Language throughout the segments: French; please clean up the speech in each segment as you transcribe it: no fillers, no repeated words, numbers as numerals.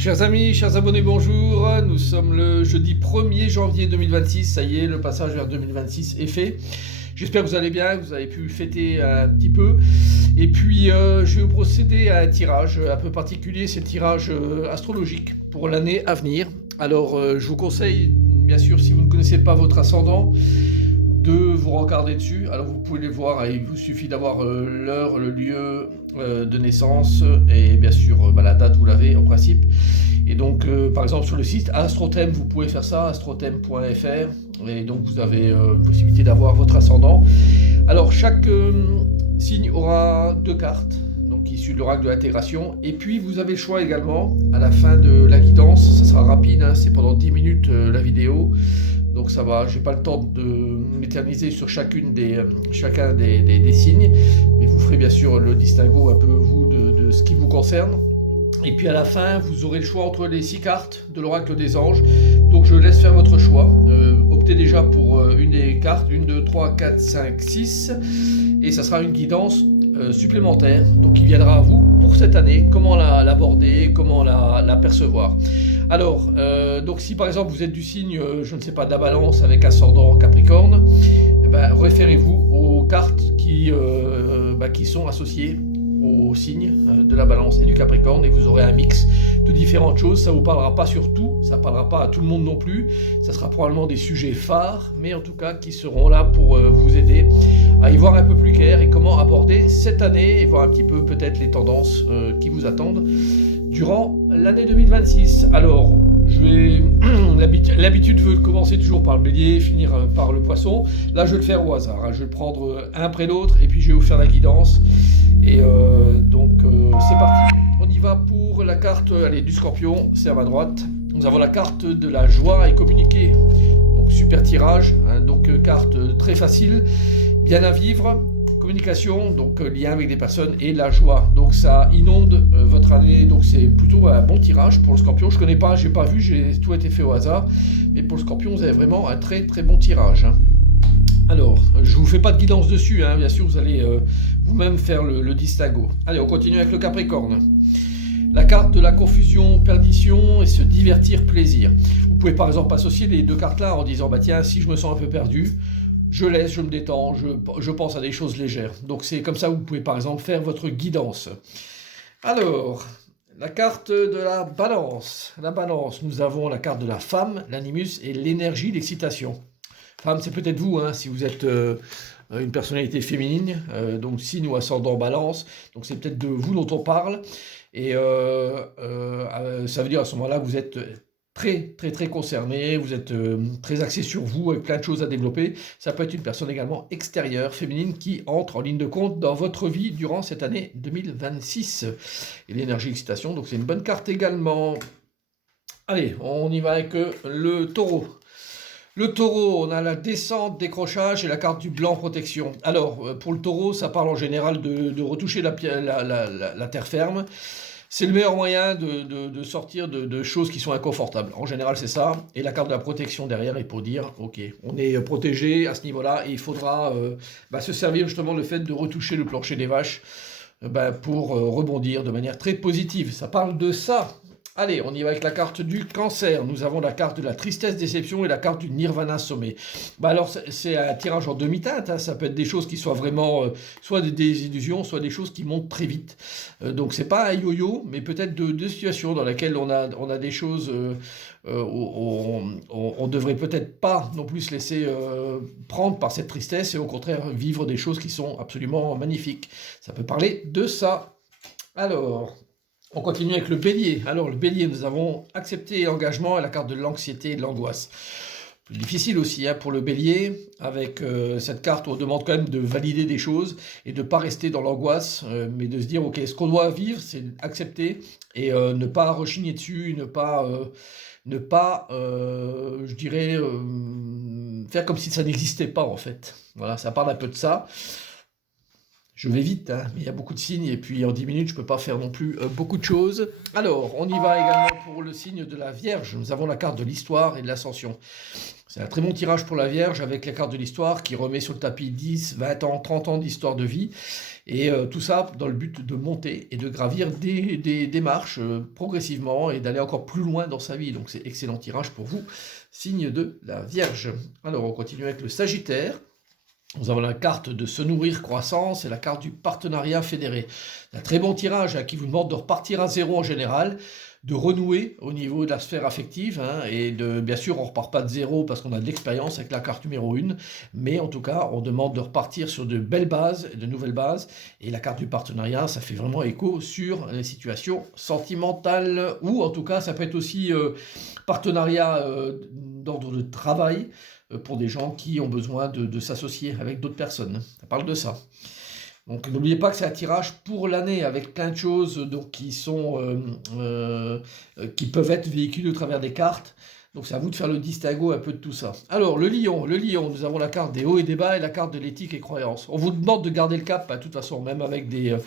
Chers amis, chers abonnés, bonjour. Nous sommes le jeudi 1er janvier 2026. Ça y est, le passage vers 2026 est fait. J'espère que vous allez bien, que vous avez pu fêter un petit peu. Et puis, je vais vous procéder à un tirage un peu particulier. C'est le tirage astrologique pour l'année à venir. Alors, je vous conseille, bien sûr, si vous ne connaissez pas votre ascendant, de vous regarder dessus. Alors vous pouvez les voir, il vous suffit d'avoir l'heure, le lieu de naissance et bien sûr la date, vous l'avez en principe. Et donc par exemple sur le site Astrothème, vous pouvez faire ça, astrothème.fr, et donc vous avez une possibilité d'avoir votre ascendant. Alors chaque signe aura 2 cartes, donc issues de l'oracle de l'intégration, et puis vous avez le choix également à la fin de la guidance. Ça sera rapide, hein, c'est pendant 10 minutes la vidéo. Donc ça va, j'ai pas le temps de m'éterniser sur chacun des signes, mais vous ferez bien sûr le distinguo un peu vous de ce qui vous concerne. Et puis à la fin, vous aurez le choix entre les 6 cartes de l'oracle des anges. Donc je laisse faire votre choix. Optez déjà pour une des cartes, 1, 2, 3, 4, 5, 6. Et ça sera une guidance supplémentaire, donc qui viendra à vous pour cette année, comment l'aborder, comment la percevoir. Alors, donc si par exemple vous êtes du signe, je ne sais pas, de la Balance avec ascendant Capricorne, référez-vous aux cartes qui sont associées au signe de la Balance et du Capricorne, et vous aurez un mix de différentes choses. Ça vous parlera pas sur tout, ça parlera pas à tout le monde non plus, ça sera probablement des sujets phares, mais en tout cas qui seront là pour vous aider à y voir un peu plus clair et comment aborder cette année et voir un petit peu peut-être les tendances qui vous attendent durant l'année 2026. Alors, je vais l'habitude veut commencer toujours par le Bélier, finir par le Poisson. Là, je vais le faire au hasard, hein. Je vais le prendre un après l'autre et puis je vais vous faire la guidance. Et c'est parti. On y va pour la carte du Scorpion, c'est à ma droite. Nous avons la carte de la joie et communiquer. Donc super tirage, hein, donc carte très facile, bien à vivre. Communication, donc lien avec des personnes et la joie. Donc ça inonde votre année, donc c'est plutôt un bon tirage pour le Scorpion. Je connais pas, j'ai pas vu, tout a été fait au hasard. Mais pour le Scorpion, vous avez vraiment un très très bon tirage, hein. Alors, je vous fais pas de guidance dessus, hein, bien sûr, vous allez vous-même faire le distinguo. Allez, on continue avec le Capricorne. La carte de la confusion, perdition et se divertir, plaisir. Vous pouvez par exemple associer les 2 cartes-là en disant, tiens, si je me sens un peu perdu, je laisse, je me détends, je pense à des choses légères. Donc c'est comme ça que vous pouvez par exemple faire votre guidance. Alors, la carte de la Balance. La Balance, nous avons la carte de la femme, l'animus et l'énergie, l'excitation. Femme, c'est peut-être vous, hein, si vous êtes une personnalité féminine, donc signe ou ascendant Balance, donc c'est peut-être de vous dont on parle. Et ça veut dire à ce moment-là que vous êtes très très très concerné, vous êtes très axé sur vous avec plein de choses à développer. Ça peut être une personne également extérieure, féminine, qui entre en ligne de compte dans votre vie durant cette année 2026. Et l'énergie excitation, donc c'est une bonne carte également. Allez, on y va avec le Taureau. Le Taureau, on a la descente, décrochage et la carte du blanc, protection. Alors, pour le Taureau, ça parle en général de retoucher la terre ferme. C'est le meilleur moyen de sortir de choses qui sont inconfortables. En général, c'est ça. Et la carte de la protection derrière est pour dire, ok, on est protégé à ce niveau-là et il faudra se servir justement le fait de retoucher le plancher des vaches pour rebondir de manière très positive. Ça parle de ça. Allez, on y va avec la carte du Cancer. Nous avons la carte de la tristesse, déception et la carte du Nirvana, sommet. Alors, c'est un tirage en demi-teinte, hein. Ça peut être des choses qui soient vraiment soit des illusions, soit des choses qui montent très vite. Donc, c'est pas un yo-yo, mais peut-être deux situations dans lesquelles on a des choses où on devrait peut-être pas non plus se laisser prendre par cette tristesse et au contraire vivre des choses qui sont absolument magnifiques. Ça peut parler de ça. Alors, on continue avec le Bélier. Alors, le Bélier, nous avons accepté l'engagement et la carte de l'anxiété et de l'angoisse. Plus difficile aussi, hein, pour le Bélier, avec cette carte où on demande quand même de valider des choses et de ne pas rester dans l'angoisse, mais de se dire, ok, ce qu'on doit vivre, c'est accepter et ne pas rechigner dessus, ne pas je dirais, faire comme si ça n'existait pas, en fait. Voilà, ça parle un peu de ça. Je vais vite, hein, mais il y a beaucoup de signes, et puis en 10 minutes, je ne peux pas faire non plus beaucoup de choses. Alors, on y va également pour le signe de la Vierge. Nous avons la carte de l'histoire et de l'ascension. C'est un très bon tirage pour la Vierge, avec la carte de l'histoire qui remet sur le tapis 10, 20 ans, 30 ans d'histoire de vie. Et tout ça dans le but de monter et de gravir des marches progressivement et d'aller encore plus loin dans sa vie. Donc c'est excellent tirage pour vous, signe de la Vierge. Alors on continue avec le Sagittaire. Nous avons la carte de se nourrir croissance et la carte du partenariat fédéré. Un très bon tirage qui vous demande de repartir à zéro en général, de renouer au niveau de la sphère affective, et bien sûr on ne repart pas de zéro parce qu'on a de l'expérience avec la carte numéro 1, mais en tout cas on demande de repartir sur de belles bases, de nouvelles bases, et la carte du partenariat, ça fait vraiment écho sur les situations sentimentales, ou en tout cas ça peut être aussi partenariat d'ordre de travail, pour des gens qui ont besoin de s'associer avec d'autres personnes. Ça parle de ça. Donc n'oubliez pas que c'est un tirage pour l'année avec plein de choses donc, qui peuvent être véhiculées au travers des cartes. Donc c'est à vous de faire le distinguo un peu de tout ça. Alors le lion, nous avons la carte des hauts et des bas et la carte de l'éthique et croyance. On vous demande de garder le cap, de toute façon, même avec des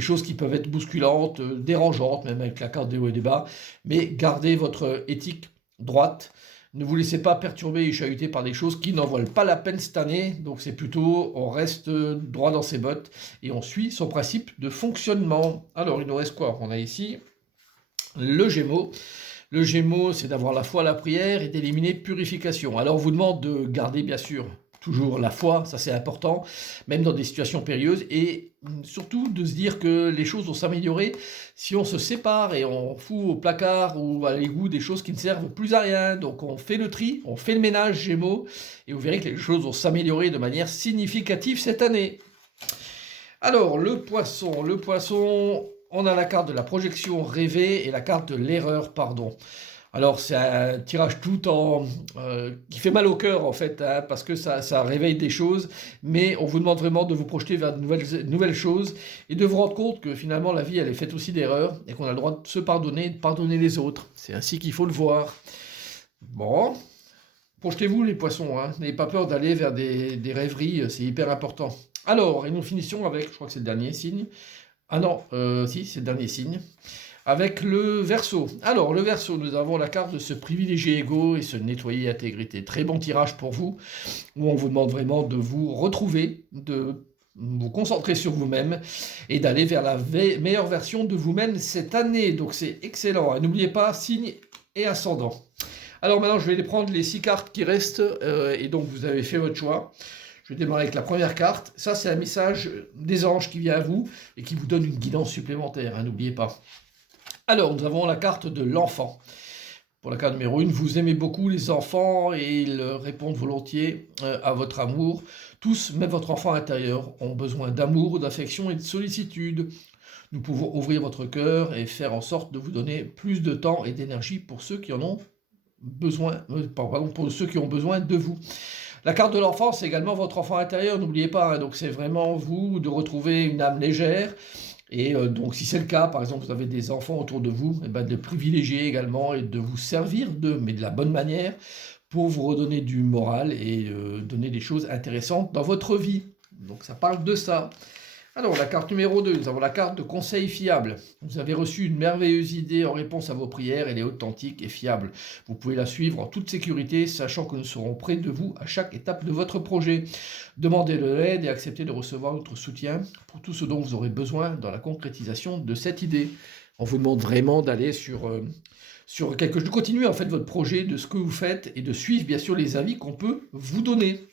choses qui peuvent être bousculantes, dérangeantes, même avec la carte des hauts et des bas. Mais gardez votre éthique droite. Ne vous laissez pas perturber et chahuter par des choses qui n'en valent pas la peine cette année. Donc c'est plutôt, on reste droit dans ses bottes et on suit son principe de fonctionnement. Alors il nous reste quoi? On a ici le Gémeaux. Le Gémeaux, c'est d'avoir la foi, la prière et d'éliminer purification. Alors on vous demande de garder bien sûr toujours la foi, ça c'est important, même dans des situations périlleuses, et surtout de se dire que les choses vont s'améliorer si on se sépare et on fout au placard ou à l'égout des choses qui ne servent plus à rien. Donc on fait le tri, on fait le ménage Gémeaux, et vous verrez que les choses vont s'améliorer de manière significative cette année. Alors le Poisson, on a la carte de la projection rêvée et la carte de l'erreur pardon. Alors c'est un tirage qui fait mal au cœur en fait, parce que ça réveille des choses, mais on vous demande vraiment de vous projeter vers de nouvelles choses et de vous rendre compte que finalement la vie elle est faite aussi d'erreurs et qu'on a le droit de se pardonner et de pardonner les autres. C'est ainsi qu'il faut le voir. Bon, projetez-vous les poissons, n'ayez pas peur d'aller vers des rêveries, c'est hyper important. Alors, et nous finissons avec, je crois que c'est le dernier signe. Ah non, si, c'est le dernier signe. Avec le Verseau. Alors, le Verseau, nous avons la carte de se privilégier ego et se nettoyer intégrité. Très bon tirage pour vous, où on vous demande vraiment de vous retrouver, de vous concentrer sur vous-même et d'aller vers la meilleure version de vous-même cette année. Donc, c'est excellent. Et n'oubliez pas, signe et ascendant. Alors maintenant, je vais prendre les 6 cartes qui restent, et donc vous avez fait votre choix. Je vais démarrer avec la première carte. Ça, c'est un message des anges qui vient à vous et qui vous donne une guidance supplémentaire, n'oubliez pas. Alors, nous avons la carte de l'enfant. Pour la carte numéro 1, vous aimez beaucoup les enfants et ils répondent volontiers à votre amour. Tous, même votre enfant intérieur, ont besoin d'amour, d'affection et de sollicitude. Nous pouvons ouvrir votre cœur et faire en sorte de vous donner plus de temps et d'énergie pour ceux qui en ont besoin, pour ceux qui ont besoin de vous. La carte de l'enfant, c'est également votre enfant intérieur, n'oubliez pas. Donc c'est vraiment vous de retrouver une âme légère. Et donc si c'est le cas, par exemple vous avez des enfants autour de vous, de les privilégier également et de vous servir d'eux, mais de la bonne manière, pour vous redonner du moral et donner des choses intéressantes dans votre vie. Donc ça parle de ça. Alors la carte numéro 2, nous avons la carte de conseil fiable. Vous avez reçu une merveilleuse idée en réponse à vos prières, elle est authentique et fiable. Vous pouvez la suivre en toute sécurité, sachant que nous serons près de vous à chaque étape de votre projet. Demandez de l'aide et acceptez de recevoir notre soutien pour tout ce dont vous aurez besoin dans la concrétisation de cette idée. On vous demande vraiment d'aller sur quelque chose, de continuer en fait votre projet, de ce que vous faites et de suivre bien sûr les avis qu'on peut vous donner.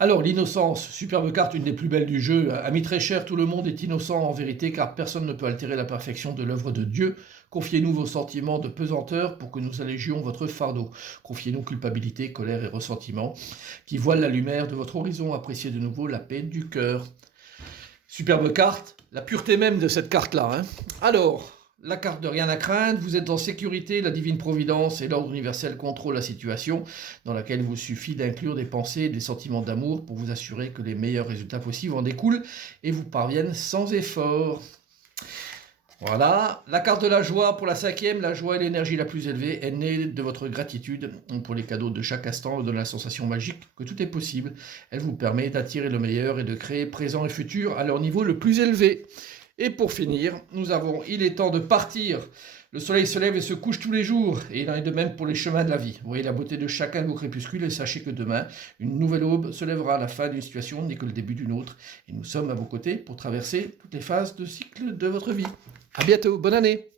Alors, l'innocence, superbe carte, une des plus belles du jeu. Ami très cher, tout le monde est innocent en vérité, car personne ne peut altérer la perfection de l'œuvre de Dieu. Confiez-nous vos sentiments de pesanteur pour que nous allégions votre fardeau. Confiez-nous culpabilité, colère et ressentiment, qui voilent la lumière de votre horizon. Appréciez de nouveau la paix du cœur. Superbe carte, la pureté même de cette carte-là. Alors, la carte de rien à craindre, vous êtes en sécurité, la divine providence et l'ordre universel contrôlent la situation dans laquelle il vous suffit d'inclure des pensées et des sentiments d'amour pour vous assurer que les meilleurs résultats possibles en découlent et vous parviennent sans effort. Voilà, la carte de la joie pour la 5e, la joie est l'énergie la plus élevée, elle naît de votre gratitude pour les cadeaux de chaque instant, de la sensation magique que tout est possible. Elle vous permet d'attirer le meilleur et de créer présent et futur à leur niveau le plus élevé. Et pour finir, nous avons « Il est temps de partir ». Le soleil se lève et se couche tous les jours, et il en est de même pour les chemins de la vie. Voyez la beauté de chacun de vos crépuscules et sachez que demain, une nouvelle aube se lèvera à la fin d'une situation n'est que le début d'une autre. Et nous sommes à vos côtés pour traverser toutes les phases de cycle de votre vie. À bientôt, bonne année!